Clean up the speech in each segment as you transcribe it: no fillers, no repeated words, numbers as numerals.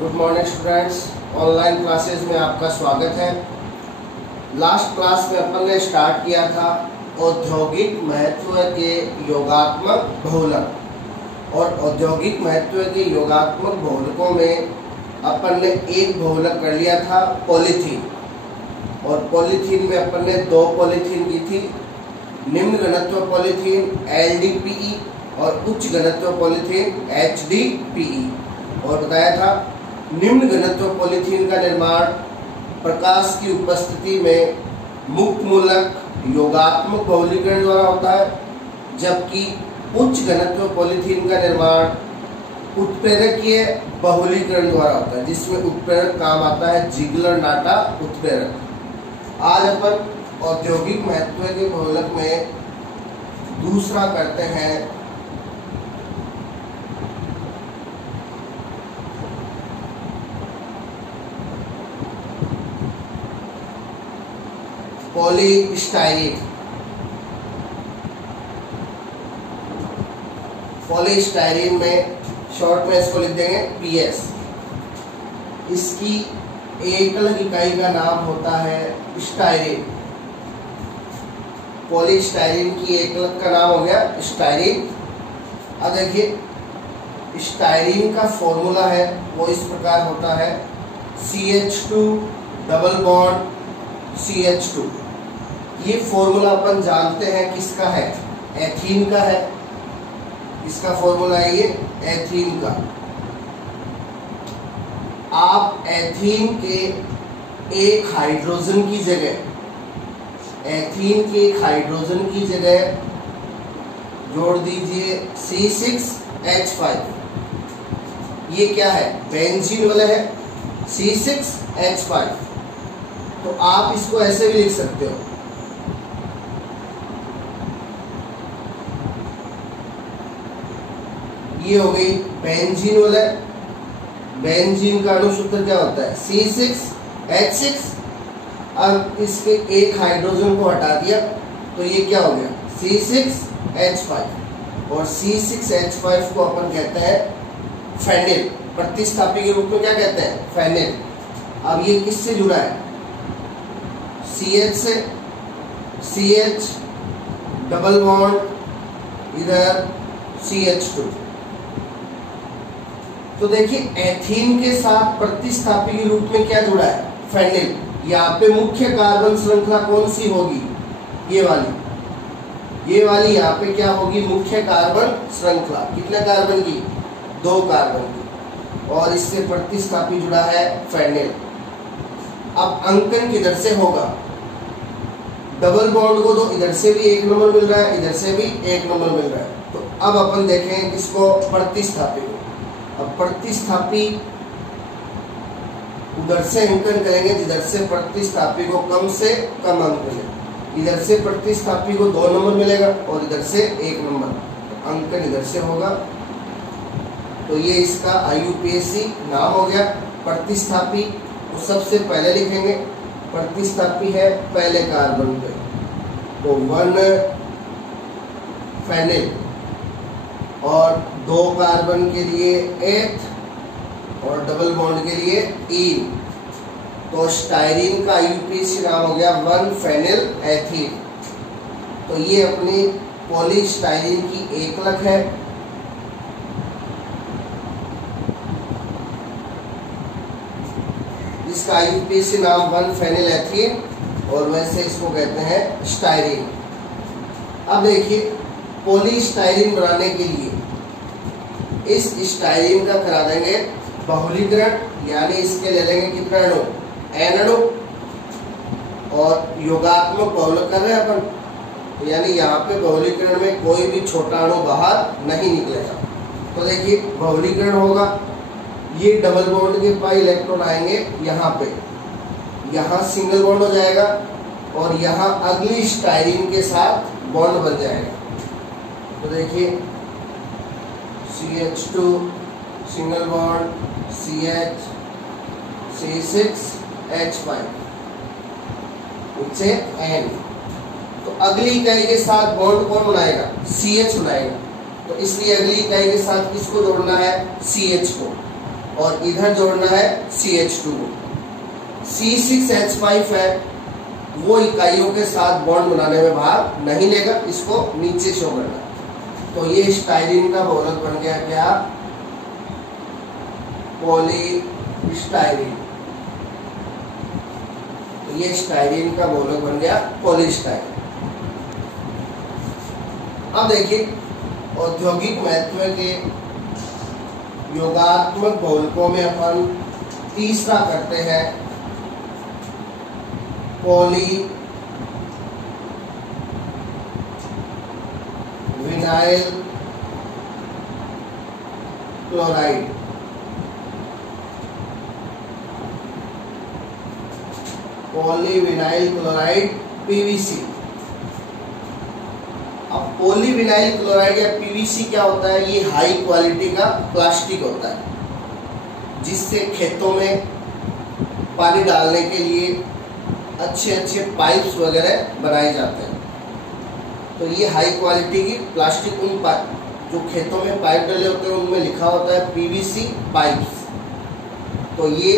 Good morning students, online classes में आपका स्वागत है। लास्ट क्लास में अपन ने स्टार्ट किया था औद्योगिक महत्व के योगात्मक बहुलक, और औद्योगिक महत्व के योगात्मक बहुलकों में अपन ने एक बहुलक कर लिया था पॉलीथीन, और पॉलीथीन में अपन ने दो पॉलीथीन की थी, निम्न घनत्व पॉलीथीन LDPE और उच्च घनत्व पॉलीथीन HDPE। और बताया था निम्न घनत्व पॉलीथीन का निर्माण प्रकाश की उपस्थिति में मुक्त मूलक योगात्मक बहुलीकरण द्वारा होता है, जबकि उच्च घनत्व पॉलीथीन का निर्माण उत्प्रेरकीय बहुलीकरण द्वारा होता है, जिसमें उत्प्रेरक काम आता है जिगलर-नाटा उत्प्रेरक। आज अपन औद्योगिक महत्व के बहुलक में दूसरा करते हैं पॉलीस्टाइरीन। पॉलीस्टाइरीन में शॉर्ट में इसको लिख देंगे PS। इसकी एकल इकाई का नाम होता है स्टाइरीन। पॉलीस्टाइरीन की एकलक का नाम हो गया स्टाइरीन। अब देखिए स्टाइरीन का फॉर्मूला है वो इस प्रकार होता है CH2 डबल बॉन्ड CH2। ये फॉर्मूला अपन जानते हैं किसका है, एथीन का है। इसका फॉर्मूला है ये एथीन का। आप एथीन के एक हाइड्रोजन की जगह, एथीन के एक हाइड्रोजन की जगह जोड़ दीजिए C6H5। ये क्या है, बेंजीन वाला है C6H5। तो आप इसको ऐसे भी लिख सकते हो, ये हो गई बेंजीन वाला। बेंजीन का अणुसूत्र क्या होता है C6H6। अब इसके एक हाइड्रोजन को हटा दिया तो ये क्या हो गया C6H5, और C6H5 को अपन कहते हैं फेनिल, प्रतिस्थापी के रूप में क्या कहते हैं, फेनिल। अब ये किससे जुड़ा है, CH से, CH डबल बॉन्ड इधर CH2। तो देखिए एथीन के साथ प्रतिस्थापी के रूप में क्या जुड़ा है, फेनिल। यहाँ पे मुख्य कार्बन श्रृंखला कौन सी होगी, ये वाली यहाँ पे क्या होगी, मुख्य कार्बन श्रृंखला। कितने कार्बन की, 2 कार्बन की, और इससे प्रतिस्थापी जुड़ा है फेनिल। अब अंकन किधर से होगा, डबल बॉन्ड को तो इधर से भी 1 नंबर मिल रहा है, इधर से भी 1 नंबर मिल रहा है। तो अब अपन देखें इसको प्रतिस्थापी को। अब प्रतिस्थापी उधर से अंकन करेंगे जिधर से प्रतिस्थापी को कम से कम अंक मिले। इधर से प्रतिस्थापी को 2 नंबर मिलेगा और इधर से 1 नंबर, तो अंकन इधर से होगा। तो ये इसका IUPAC नाम हो गया। प्रतिस्थापी तो सबसे पहले लिखेंगे, प्रतिस्थापी है पहले कार्बन पे, तो 1 फेनिल, और 2 कार्बन के लिए एथ, और डबल बॉन्ड के लिए ईन। तो स्टाइरीन का IUPAC नाम हो गया 1 फेनिल एथीन। तो ये अपनी पॉलीस्टाइरीन की एकलक है। इसका IUPAC नाम 1 फेनिल एथीन, और वैसे इसको कहते हैं स्टाइरीन। अब देखिए पॉलीस्टाइरीन बनाने के लिए इस स्टाइरीन का करा देंगे बहुलीकरण, यानी इसके ले लेंगे कितना अणु, N अणु, और योगात्मक बहुलक कर रहे हैं अपन, यानी यहाँ पे बहुलीकरण में कोई भी छोटा अणु बाहर नहीं निकलेगा। तो देखिए बहुलीकरण होगा, ये डबल बॉन्ड के पाई इलेक्ट्रॉन आएंगे यहाँ पे, यहाँ सिंगल बॉन्ड हो जाएगा, और यहाँ अगली स्टाइरीन के साथ बॉन्ड बन जाएगा। तो देखिए CH2 single bond CH, C6H5 से N। तो अगली इकाई के साथ बॉन्ड कौन बनाएगा, CH बनाएगा। तो इसलिए अगली इकाई के साथ किसको जोड़ना है, CH को। और इधर जोड़ना है CH2। C6H5 है, वो इकाइयों के साथ बॉन्ड बनाने में भाग नहीं लेगा, इसको नीचे शो करना। तो ये स्टाइरीन का बहुलक बन गया क्या? पॉलीस्टाइरीन। तो ये स्टाइरीन का बहुलक बन गया पॉलीस्टाइरीन। अब देखिए औद्योगिक महत्व के योगात्मक बहुलकों में अपन तीसरा करते हैं poly vinyl chloride. Polyvinyl chloride PVC। अब पॉलीविनाइल क्लोराइड या PVC क्या होता है? ये हाई क्वालिटी का प्लास्टिक होता है जिससे खेतों में पानी डालने के लिए अच्छे अच्छे पाइप्स वगैरह बनाए जाते हैं। तो ये हाई क्वालिटी की प्लास्टिक, उन जो खेतों में पाइप डले होते हैं उनमें लिखा होता है PVC पाइप्स। तो ये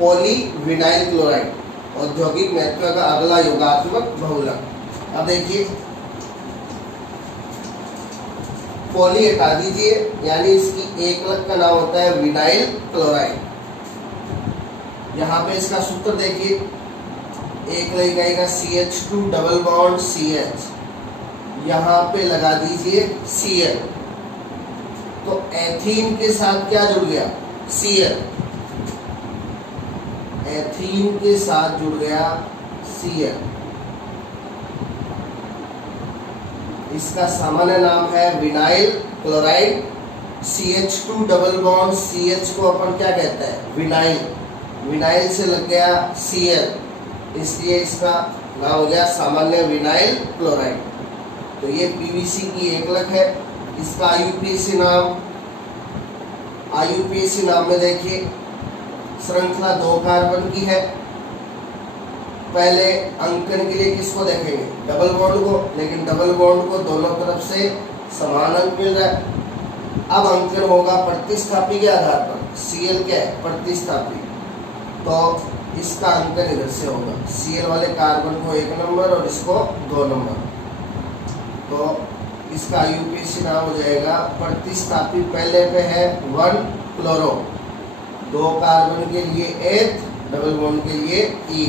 पॉलीविनाइल क्लोराइड औद्योगिक महत्व का अगला योगात्मक बहुलक। अब देखिए पॉली हटा दीजिए, यानी इसकी एकलक का नाम होता है विनाइल क्लोराइड। यहाँ पे इसका सूत्र देखिए, एक लगेगा CH2 डबल बॉन्ड CH, यहाँ पे लगा दीजिए Cl। तो एथीन के साथ क्या जुड़ गया? Cl। एथीन के साथ जुड़ गया Cl। इसका सामान्य नाम है vinyl chloride. CH2 double bond CH को अपन क्या कहते हैं? विनाइल। विनाइल से लग गया Cl, इसलिए इसका नाम हो गया सामान्य विनाइल क्लोराइड। तो ये PVC की एकलक है। इसका IUPAC नाम में देखिए श्रृंखला 2 कार्बन की है। पहले अंकन के लिए किसको देखेंगे? डबल बॉन्ड को, लेकिन डबल बॉन्ड को दोनों तरफ से समान अंक मिल रहा है। अब अंकन होगा प्रतिस्थापी के आधार पर। Cl क्या है? प्रतिस्थापी। तो इसका अंकन इधर से होगा, Cl वाले कार्बन को 1 नंबर और इसको 2 नंबर। तो इसका IUPAC नाम हो जाएगा प्रतिस्थापी। पहले पे है 1 क्लोरो, 2 कार्बन के लिए एथ, डबल बॉन्ड के लिए ई।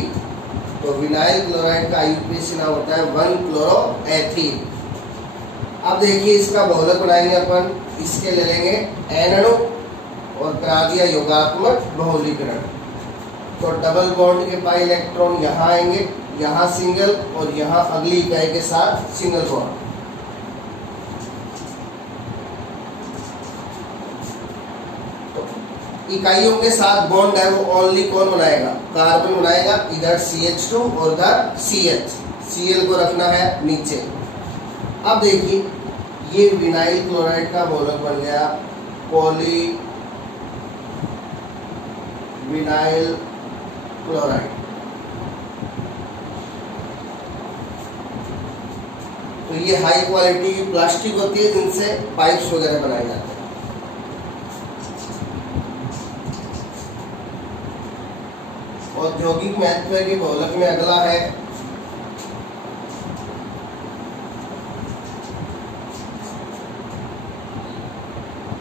तो विनाइल क्लोराइड का IUPAC नाम होता है 1 क्लोरो एथीन। अब देखिए इसका बहुलक बनाएंगे अपन। इसके ले लेंगे N अणु और करा दिया योगात्मक बहुलीकरण। तो डबल बॉन्ड के पाई इलेक्ट्रॉन यहाँ आएंगे, यहाँ सिंगल और यहाँ अगली इकाई के साथ सिंगल बॉन्ड। तो इकाइयों के साथ बॉन्ड है वो ओनली कौन बनाएगा? कार्बन बनाएगा। इधर CH2 और इधर CH। Cl को रखना है नीचे। अब देखिए ये विनाइल क्लोराइड का बहुलक बन गया पॉली विनाइल क्लोराइड। तो ये हाई क्वालिटी की प्लास्टिक होती है जिनसे पाइप्स वगैरह बनाए जाते हैं। औद्योगिक महत्व के बहुलक में अगला है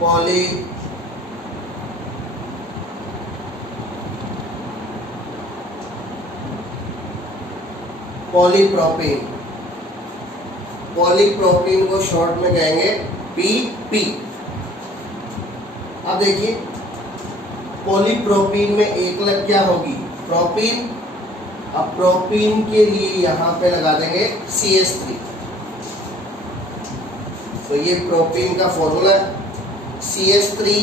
पॉली पॉलीप्रोपीन। पॉलीप्रोपीन को शॉर्ट में कहेंगे PP। अब देखिए पॉलीप्रोपीन में एकलक क्या होगी? प्रोपीन। अब प्रोपीन के लिए यहाँ पे लगा देंगे CH3। तो ये प्रोपीन का फॉर्मूला है CH3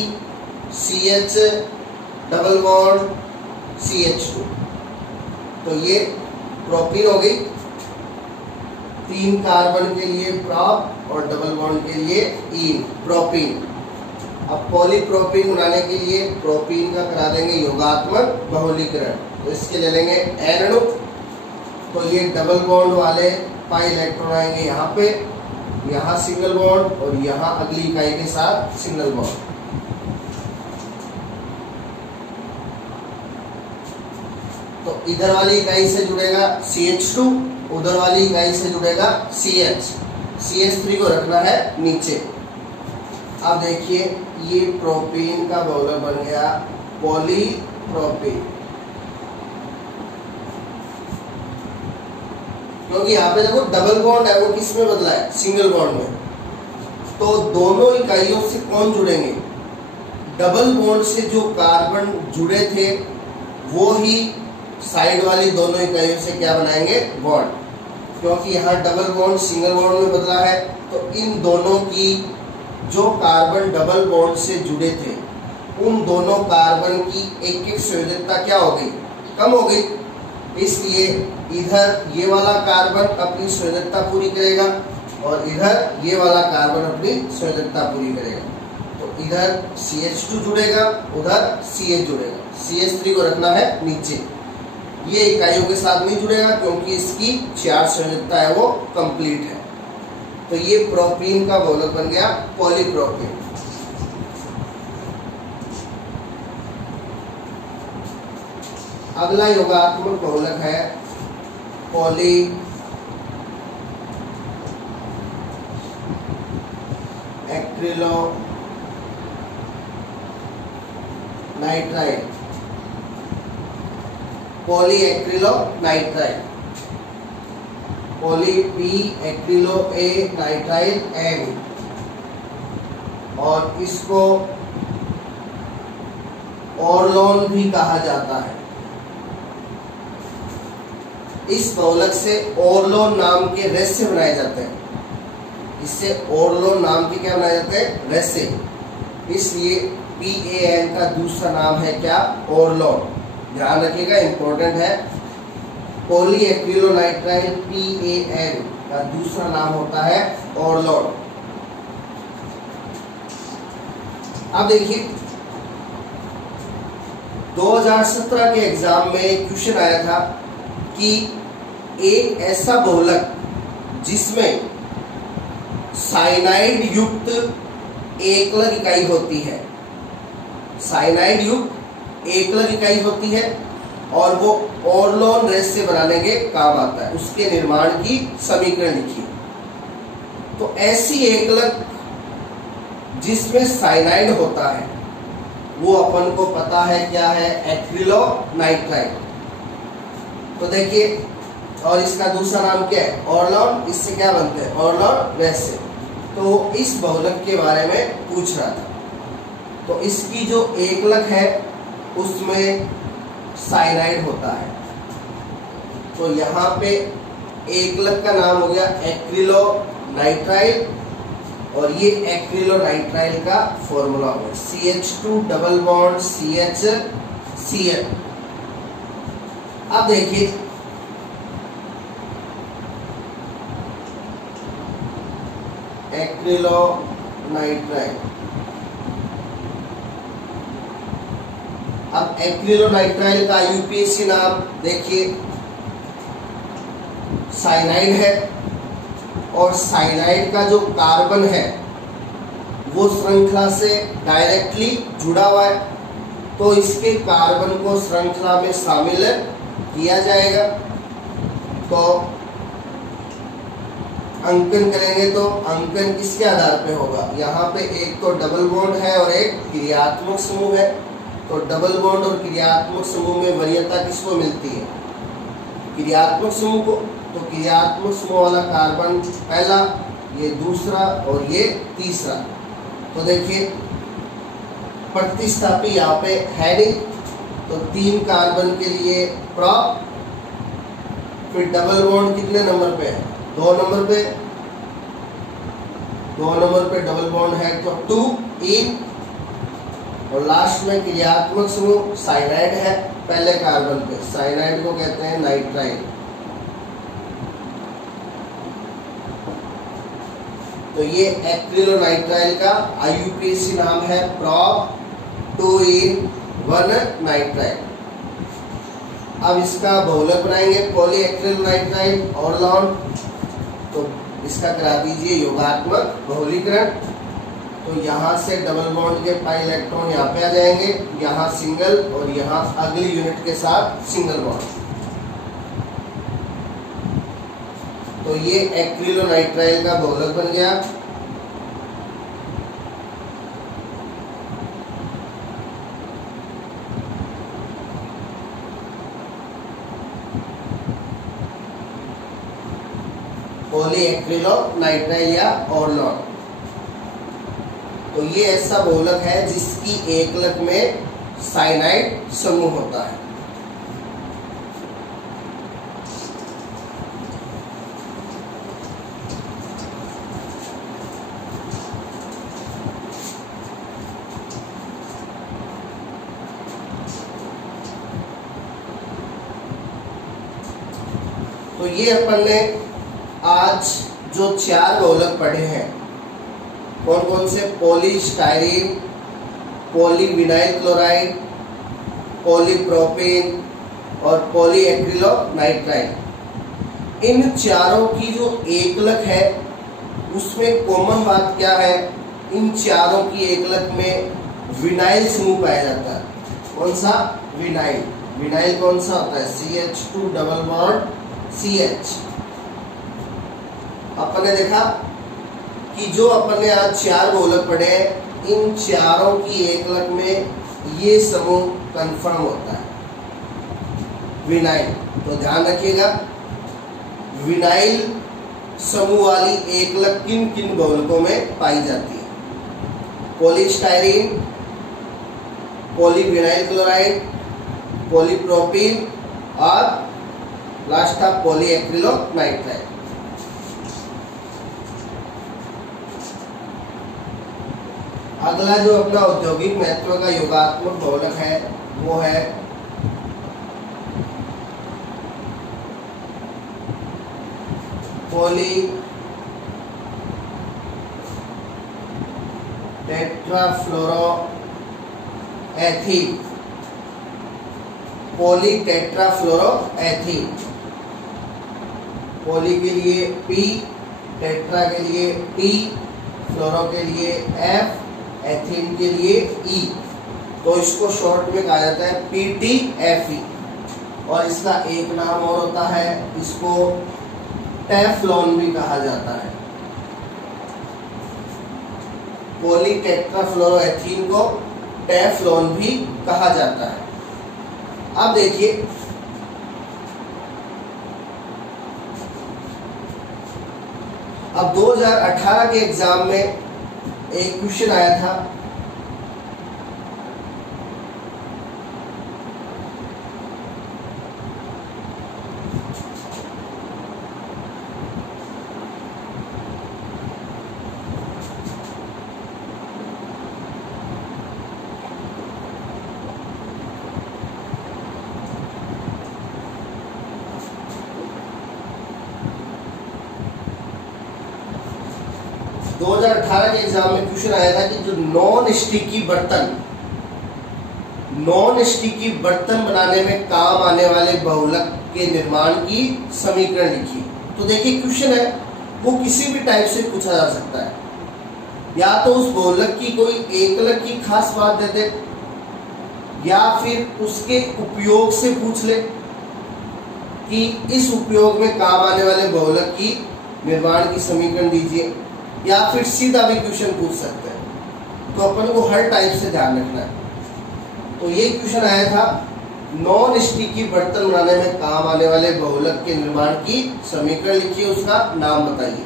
CH double bond CH2। तो ये प्रोपीन हो गई। 3 कार्बन के लिए प्रोप और डबल बॉन्ड के लिए इन, प्रोपीन। अब पॉलीप्रोपीन बनाने के लिए प्रोपीन का करा देंगे योगात्मक बहुलीकरण। तो इसके ले लेंगे N अणु। तो ये डबल बॉन्ड वाले पाई इलेक्ट्रॉन आएंगे यहाँ पे, यहाँ सिंगल बॉन्ड और यहाँ अगली इकाई के साथ सिंगल बॉन्ड। तो इधर वाली इकाई से जुड़ेगा CH2, उधर वाली इकाई से जुड़ेगा CH। CH3 को रखना है नीचे। अब देखिए ये प्रोपीन का बहुलक बन गया पॉलीप्रोपीन, क्योंकि यहाँ पे देखो डबल बॉन्ड है वो किस में बदला है, सिंगल बॉन्ड में। तो दोनों इकाइयों से कौन जुड़ेंगे, डबल बॉन्ड से जो कार्बन जुड़े थे वो ही साइड वाली दोनों इकाइयों से क्या बनाएंगे, बॉन्ड। क्योंकि यहाँ डबल बॉन्ड सिंगल बॉन्ड में बदला है, तो इन दोनों की जो कार्बन डबल बॉन्ड से जुड़े थे उन दोनों कार्बन की एक एक संयोजकता क्या हो गई, कम हो गई। इसलिए इधर ये वाला कार्बन अपनी संयोजकता पूरी करेगा और इधर ये वाला कार्बन अपनी संयोजकता पूरी करेगा। तो इधर CH2 जुड़ेगा, उधर CH जुड़ेगा। CH3 को रखना है नीचे। ये इकाइयों के साथ नहीं जुड़ेगा क्योंकि इसकी 4 संयोजकता है वो कंप्लीट है। तो ये प्रोपीन का बहुलक बन गया पॉलीप्रोपीन। अगला योगात्मक बहुलक है poly acrylo nitrile, poly acrylo nitrile, poly P acrylo A nitrile N, और इसको ऑरलोन भी कहा जाता है। इस बहुलक से ऑरलोन नाम के रेसे बनाए जाते हैं। इससे ऑरलोन नाम के क्या बनाए जाते हैं, रेसे। इसलिए PAN का दूसरा नाम है क्या, ऑरलोन। ध्यान रखिएगा, इंपॉर्टेंट है। पॉली एक्रिलोनाइट्राइल PAN का दूसरा नाम होता है ऑरलोन। अब देखिए 2017 के एग्जाम में क्वेश्चन आया था कि एक ऐसा बहुलक जिसमें साइनाइड युक्त एकलक इकाई होती है, साइनाइड युक्त एकलक इकाई होती है और वो ऑरलोन रेस से बनाने के काम आता है, उसके निर्माण की समीकरण लिखिए। तो ऐसी एकलक जिसमें साइनाइड होता है वो अपन को पता है क्या है, एक्रिलोनाइट्राइल। तो देखिए, और इसका दूसरा नाम क्या है, ऑरलोन। इससे क्या बनते हैं, ऑरलोन रेस से। तो इस बहुलक के बारे में पूछ रहा था। तो इसकी जो एकलक है उसमें साइनाइड होता है। तो यहाँ पे एकलक का नाम हो गया एक्रिलोनाइट्राइल और ये एक्रिलोनाइट्राइल का फॉर्मूला हो गया CH2 डबल बॉन्ड CHCl। अब देखिए एक्रिलोनाइट्राइल। अब एक्रिलोनाइट्राइल का UPSC नाम देखिए, साइनाइड है और साइनाइड का जो कार्बन है वो श्रृंखला से डायरेक्टली जुड़ा हुआ है। तो इसके कार्बन को श्रृंखला में शामिल किया जाएगा। तो अंकन करेंगे तो अंकन किसके आधार पे होगा, यहाँ पे एक तो डबल बॉन्ड है और एक क्रियात्मक समूह है। तो डबल बॉन्ड और क्रियात्मक समूह में वरीयता किसको मिलती है, क्रियात्मक समूह को। तो क्रियात्मक समूह वाला कार्बन पहला, ये दूसरा और ये तीसरा। तो देखिए प्रतिस्थापी यहाँ पे है नहीं, तो 3 कार्बन के लिए प्रॉप। फिर डबल बॉन्ड कितने नंबर पे है, 2 नंबर पे, 2 नंबर पे डबल बॉन्ड है तो 2 इन। और लास्ट में क्रियात्मक समूह साइनाइड है पहले कार्बन पे, साइनाइड को कहते हैं नाइट्राइल। तो ये एक्रिलोनाइट्राइल का IUPAC नाम है प्रॉप 2 in 1 नाइट्राइल। अब इसका बहुलक बनाएंगे पॉली एक्रिलोनाइट्राइल ऑरलोन। तो इसका करा दीजिए योगात्मक बहुलीकरण। तो यहाँ से डबल बॉन्ड के पाई इलेक्ट्रॉन यहाँ पे आ जाएंगे, यहाँ सिंगल और यहाँ अगली यूनिट के साथ सिंगल बॉन्ड। तो ये एक्रिलोनाइट्राइल का बहुलक बन गया। पॉली एक्रिलोनाइट्राइल या ऑर्नॉन। तो ये ऐसा बहुलक है जिसकी एकलक में साइनाइड समूह होता है। तो ये अपन ने आज जो 4 बहुलक पढ़े हैं, कौन कौन से? पॉलीस्टाइरीन, पॉलीविनाइल क्लोराइड, पॉलीप्रोपेन और पॉलीएक्रिलोनाइट्राइल। इन चारों की जो एकलक है उसमें कॉमन बात क्या है? इन चारों की एकलक में विनाइल समूह पाया जाता है। कौन सा? विनाइल। विनाइल कौन सा होता है? CH2 double bond CH। अपन ने देखा कि जो अपन ने आज 4 बहुलक पढ़े हैं, इन चारों की एकलक में ये समूह कंफर्म होता है, विनाइल। तो ध्यान रखिएगा, विनाइल समूह वाली एकलक किन किन बहुलकों में पाई जाती है? पॉलीस्टाइरीन, पॉलीविनाइल क्लोराइड, पॉलीप्रोपीन और लास्ट था पॉलीएक्रिलोनाइट्राइल। अगला जो अपना औद्योगिक महत्व का योगात्मक बहुलक है वो है पॉली टेट्राफ्लोरोएथीन। पॉली टेट्राफ्लोरोएथीन। पॉली के लिए P, टेट्रा के लिए T, फ्लोरो के लिए F, एथीन के लिए E। तो इसको शॉर्ट में कहा जाता है PTFE। और इसका एक नाम और होता है, इसको टेफ्लॉन भी कहा जाता है। पॉली टेट्राफ्लोरोएथीन को टेफ्लॉन भी कहा जाता है। अब देखिए, अब 2018 के एग्जाम में एक क्वेश्चन आया था, के एग्जाम में क्वेश्चन आया था कि जो नॉन स्टिकी बर्तन बनाने में काम आने वाले बहुलक के निर्माण की समीकरण लिखिए। तो देखिए, क्वेश्चन है वो किसी भी टाइप से पूछा जा सकता है। या तो उस बहुलक की कोई एकलक की खास बात दे दे, या फिर उसके उपयोग से पूछ ले कि इस उपयोग में काम आने वाले बहुलक की निर्माण की समीकरण दीजिए, या फिर सीधा भी क्वेश्चन पूछ सकते हैं। तो अपन को हर टाइप से ध्यान रखना है। तो ये क्वेश्चन आया था, नॉन स्टिकी बर्तन बनाने में काम आने वाले बहुलक के निर्माण की समीकरण लिखिए, उसका नाम बताइए।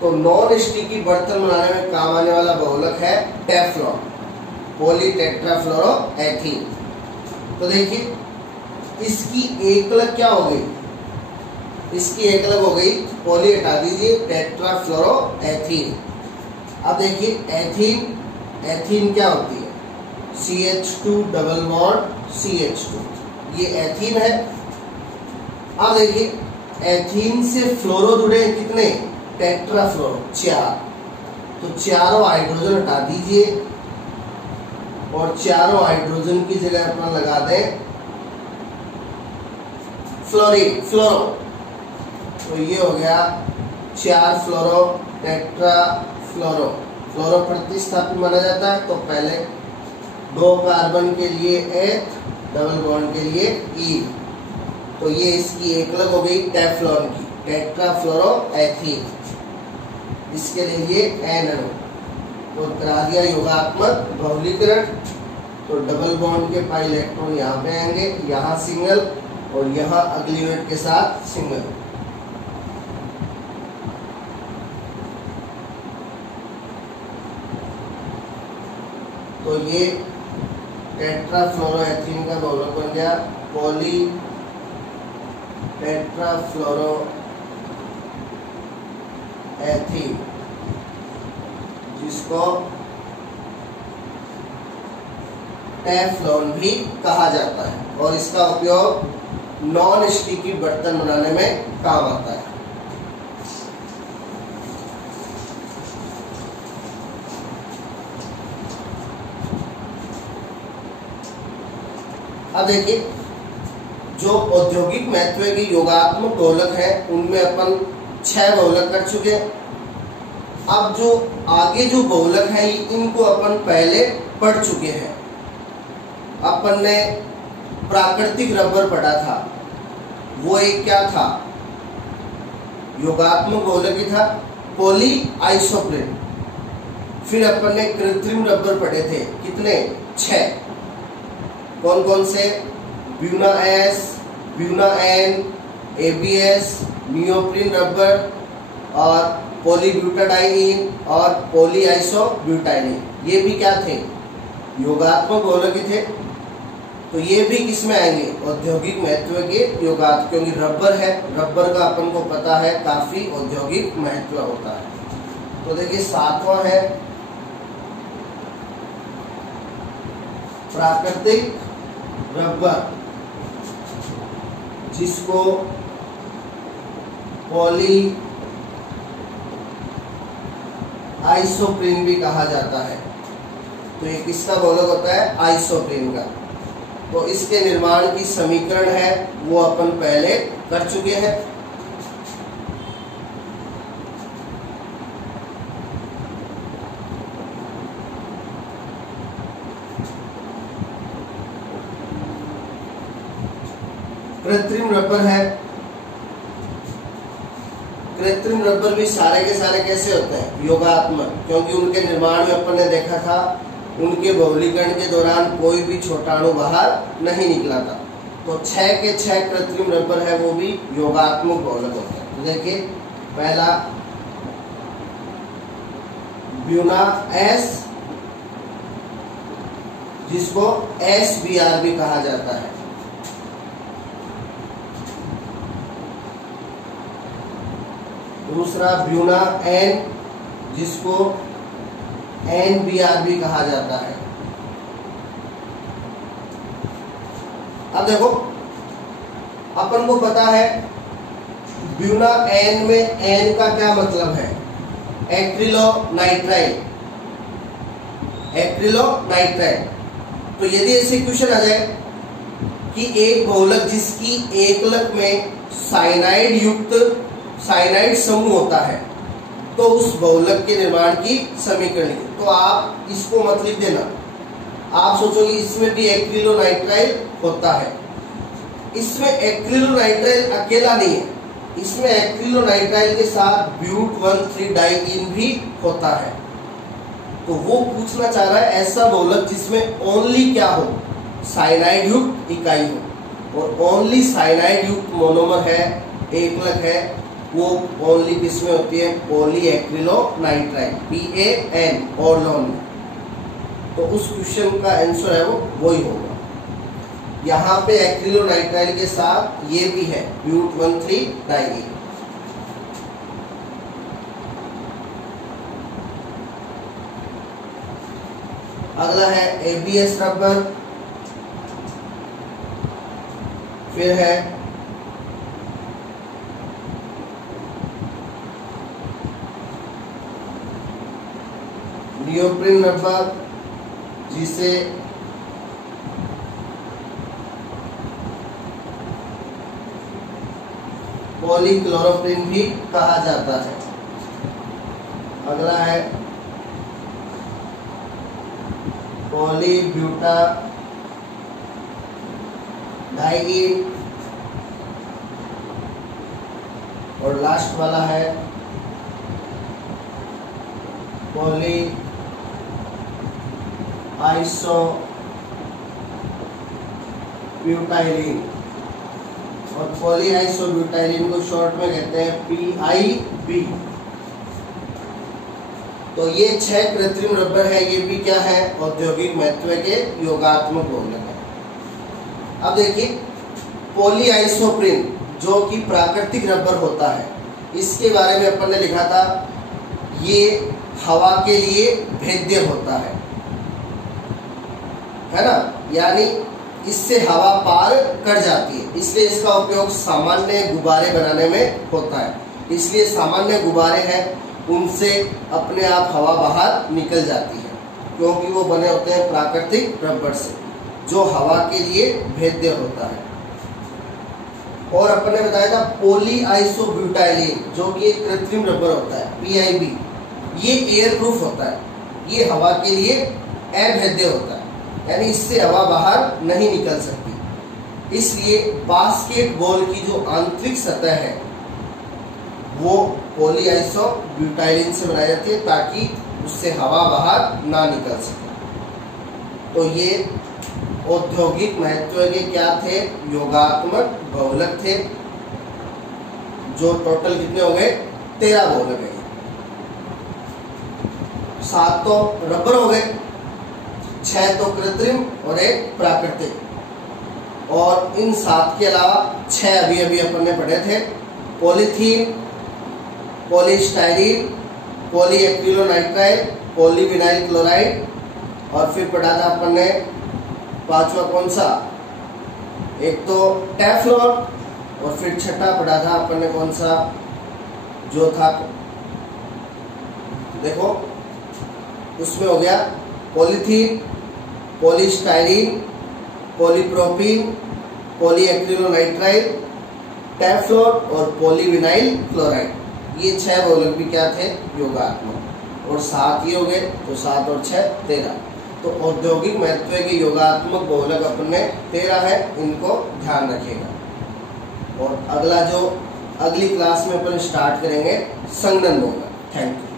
तो नॉन स्टिकी बर्तन बनाने में काम आने वाला बहुलक है टेफ्लॉन, पॉली टेट्राफ्लोरोएथीन। तो देखिए, इसकी एकलक क्या हो गई? इसकी एकलक हो गई, पॉली हटा दीजिए, टेट्राफ्लोरोएथीन। अब देखिए, एथीन क्या होती है? CH2 डबल बॉन्ड CH2, ये एथीन है। अब देखिए, एथीन से फ्लोरो जुड़े कितने? टेट्राफ्लोरो, 4। तो चारों हाइड्रोजन हटा दीजिए और चारों हाइड्रोजन की जगह अपन लगा दें फ्लोरो। तो ये हो गया 4 फ्लोरो टेट्राफ्लोरो। फ्लोरो प्रतिस्थापित माना जाता है। तो पहले 2 कार्बन के लिए H, डबल बॉन्ड के लिए E। तो ये इसकी एकलक हो गई टेफ्लॉन की, टेट्राफ्लोरोएथीन। इसके लिए ये N अणु। तो करा दिया योगात्मक बहुलीकरण। तो डबल बॉन्ड के पाई इलेक्ट्रॉन यहाँ पे आएंगे, यहाँ सिंगल और यहाँ अगली यूनिट के साथ सिंगल। तो ये टेट्राफ्लोरोएथीन का बहुलक बन गया पॉली टेट्राफ्लोरोएथीन, जिसको टेफ्लॉन भी कहा जाता है और इसका उपयोग नॉन स्टिकी बर्तन बनाने में काम आता है। अब देखिए, जो औद्योगिक महत्व की योगात्मक बहुलक है उनमें अपन 6 बहुलक कर चुके हैं। अब जो आगे जो बहुलक है इनको अपन पहले पढ़ चुके हैं। अपन ने प्राकृतिक रबर पढ़ा था, वो एक क्या था, योगात्मक बहुलक ही था, पॉली आइसोप्रीन। फिर अपन ने कृत्रिम रबर पढ़े थे, कितने, 6। कौन कौन से, Buna S, Buna N, ABS, neoprene rubber और पॉलीब्यूटाडाइनिन और पॉलीआइसोब्यूटाइनिन। ये भी क्या थे, योगात्मक बहुलक थे। तो ये भी किसमें आएंगे, औद्योगिक महत्व के योगात्मक, क्योंकि रबर है, रबर का अपन को पता है काफी औद्योगिक महत्व होता है। तो देखिए 7वां है प्राकृतिक रबर, जिसको पॉली आइसोप्रीन भी कहा जाता है। तो ये किसका बहुलक होता है, आइसोप्रीन का। तो इसके निर्माण की समीकरण है वो अपन पहले कर चुके हैं। कृत्रिम रबर है, कृत्रिम रबर भी सारे के सारे कैसे होते हैं, योगात्मक, क्योंकि उनके निर्माण में अपन ने देखा था उनके बहुलीकरण के दौरान कोई भी छोटा अणु बाहर नहीं निकला था। तो 6 के 6 कृत्रिम रबर है वो भी योगात्मक बहुलक होते हैं। तो देखिए पहला ब्यूना एस, जिसको SBr भी कहा जाता है। दूसरा ब्यूना एन, जिसको NBr भी कहा जाता है। अब देखो अपन को पता है ब्यूना एन में एन का क्या मतलब है, एक्रिलोनाइट्राइल, एक्रिलोनाइट्राइल। तो यदि ऐसे क्वेश्चन आ जाए कि एक बहुलक जिसकी एकलक में साइनाइड युक्त साइनाइड समूह होता है, तो उस बहुलक के निर्माण की समीकरण, तो आप इसको मत लिख देना। आप सोचोगे इसमें भी एक्रिलोनाइट्राइल होता है। इसमें एक्रिलोनाइट्राइल अकेला नहीं है, इसमें एक्रिलोनाइट्राइल के साथ ब्यूट 1,3 डाइईन भी होता है। तो वो पूछना चाह रहा है ऐसा बहुलक जिसमें ओनली क्या हो, साइनाइड युक्त इकाई हो, और ओनली साइनाइड युक्त मोनोमर है, एकलक है, वो ओनली किसमें होती है, पॉली एक्रिलोनाइट्राइल, PAN और लॉन में। तो उस क्वेश्चन का आंसर है वो वही होगा। यहाँ पे एक्रिलोनाइट्राइल के साथ ये भी है ब्यूट 1,3 डाइईन। अगला है ABS रबर, फिर है नियोप्रीन रबर, जिसे पॉलीक्लोरोप्रीन भी कहा जाता है। अगला है पॉलीब्यूटाडाइईन, और लास्ट वाला है पॉलीआइसोब्यूटाइलिन, और पॉलीआइसोब्यूटाइलिन को शॉर्ट में कहते हैं PIB। तो ये 6 कृत्रिम रबर है, ये भी क्या है, औद्योगिक महत्व के योगात्मक बहुलक है। अब देखिए पॉलीआइसोप्रीन जो कि प्राकृतिक रबर होता है, इसके बारे में अपन ने लिखा था, ये हवा के लिए भेद्य होता है ना, यानी इससे हवा पार कर जाती है, इसलिए इसका उपयोग सामान्य गुब्बारे बनाने में होता है। इसलिए सामान्य गुब्बारे हैं उनसे अपने आप हवा बाहर निकल जाती है, क्योंकि वो बने होते हैं प्राकृतिक रबर से जो हवा के लिए भेद्य होता है। और अपन ने बताया था पॉलीआइसोब्यूटाइलिन जो कि एक कृत्रिम रबर होता है PIB, ये एयर प्रूफ होता है, ये हवा के लिए अभेद्य होता है, यानी इससे हवा बाहर नहीं निकल सकती। इसलिए बास्केटबॉल की जो आंतरिक सतह है वो पॉलीआइसोब्यूटाइलिन से बनाई जाती है ताकि उससे हवा बाहर ना निकल सके। तो ये औद्योगिक महत्व के क्या थे, योगात्मक बहुलक थे, जो टोटल कितने हो गए, 13 बहुलक है। 7 तो रबर हो गए, 6 तो कृत्रिम और 1 प्राकृतिक, और इन 7 के अलावा 6 अभी अपन ने पढ़े थे, पॉलीथीन, पॉलीस्टाइरीन, पॉलीएक्रिलोनाइट्राइल, पॉलीविनाइल क्लोराइड, और फिर पढ़ा था अपन ने 5वां कौन सा, एक तो टेफ्लॉन, और फिर 6ठा पढ़ा था अपन ने कौन सा, जो था देखो उसमें हो गया पॉलीथीन, पॉलीस्टाइरीन, पॉलीप्रोपीन, पॉलीएक्रिलोनाइट्राइल, टेफ्लॉन और पॉलीविनाइल क्लोराइड। ये 6 बहुलक भी क्या थे, योगात्मक, और 7 ये हो गए, तो 7 और 6 13। तो औद्योगिक महत्व के योगात्मक बहुलक अपन ने 13 है, इनको ध्यान रखिएगा। और अगला जो अगली क्लास में अपन स्टार्ट करेंगे संगणन बहुलक। Thank you.